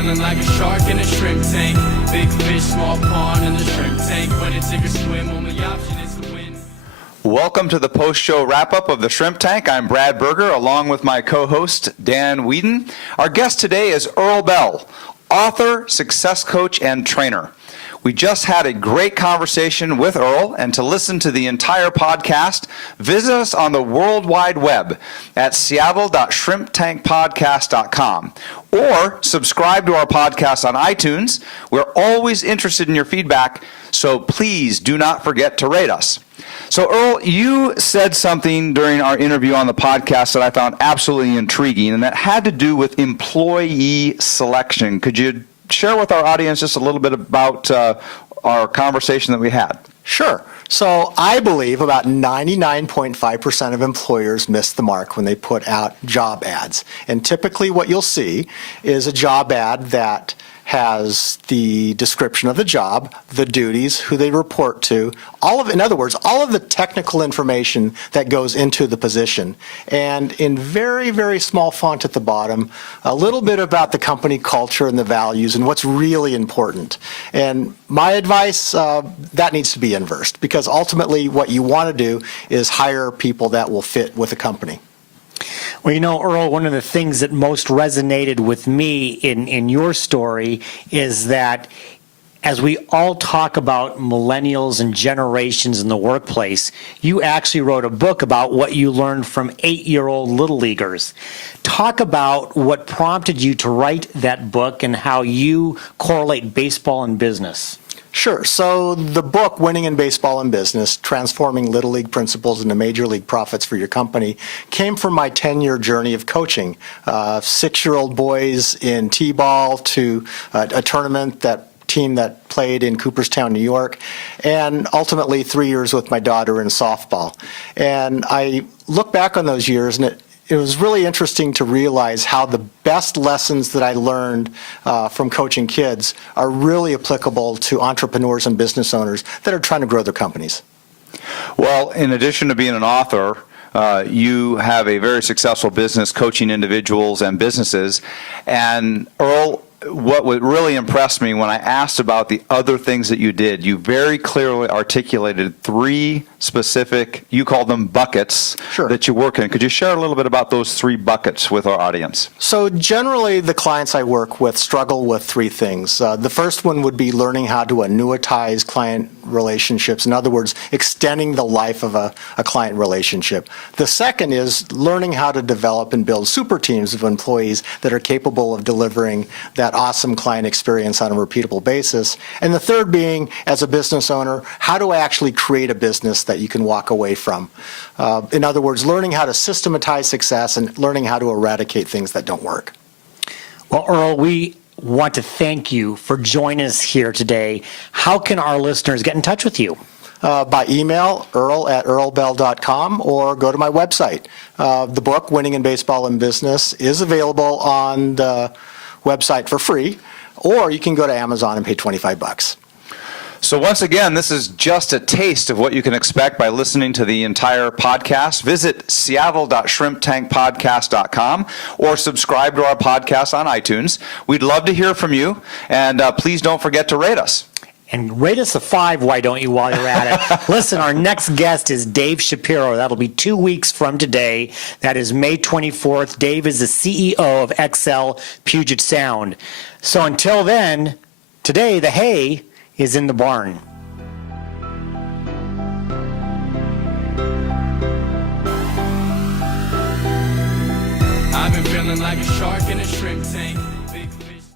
feeling like a shark in a shrimp tank. Big fish, small pond in the shrimp tank. When it take a swim, only option is to win. Welcome to the post-show wrap-up of the Shrimp Tank. I'm Brad Berger, along with my co-host, Dan Whedon. Our guest today is Earl Bell, author, success coach, and trainer. We just had a great conversation with Earl, and to listen to the entire podcast, visit us on the World Wide Web at seattle.shrimptankpodcast.com or subscribe to our podcast on iTunes. We're always interested in your feedback, so please do not forget to rate us. So, Earl, you said something during our interview on the podcast that I found absolutely intriguing, and that had to do with employee selection. Could you share with our audience just a little bit about our conversation that we had? Sure. So I believe about 99.5% of employers miss the mark when they put out job ads. And typically what you'll see is a job ad that has the description of the job, the duties, who they report to, in other words, all of the technical information that goes into the position. And in very, very small font at the bottom, a little bit about the company culture and the values and what's really important. And my advice, that needs to be inversed, because ultimately what you want to do is hire people that will fit with the company. Well, you know, Earl, one of the things that most resonated with me in your story is that as we all talk about millennials and generations in the workplace, you actually wrote a book about what you learned from 8-year-old little leaguers. Talk about what prompted you to write that book and how you correlate baseball and business. Sure. So the book, Winning in Baseball and Business, Transforming Little League Principles into Major League Profits for Your Company, came from my 10-year journey of coaching 6-year-old boys in T-ball to a team that played in Cooperstown, New York, and ultimately 3 years with my daughter in softball. And I look back on those years, and it was really interesting to realize how the best lessons that I learned from coaching kids are really applicable to entrepreneurs and business owners that are trying to grow their companies. Well, in addition to being an author, you have a very successful business coaching individuals and businesses. And Earl, what really impressed me when I asked about the other things that you did, you very clearly articulated 3 specific, you call them buckets, Sure, that you work in. Could you share a little bit about those 3 buckets with our audience? So generally, the clients I work with struggle with 3 things. The first one would be learning how to annuitize client relationships. In other words, extending the life of a client relationship. The second is learning how to develop and build super teams of employees that are capable of delivering that awesome client experience on a repeatable basis. And the third being, as a business owner, how do I actually create a business that you can walk away from? In other words, learning how to systematize success and learning how to eradicate things that don't work. Well, Earl, we want to thank you for joining us here today. How can our listeners get in touch with you? By email, earl@earlbell.com, or go to my website. The book, Winning in Baseball and Business, is available on the website for free, or you can go to Amazon and pay $25. So once again, this is just a taste of what you can expect by listening to the entire podcast. Visit seattle.shrimptankpodcast.com or subscribe to our podcast on iTunes. We'd love to hear from you, and please don't forget to rate us. And rate us a 5, why don't you, while you're at it. Listen, our next guest is Dave Shapiro. That'll be 2 weeks from today. That is May 24th. Dave is the CEO of XL Puget Sound. So until then, today the hay is in the barn. I've been feeling like a shark in a shrimp tank.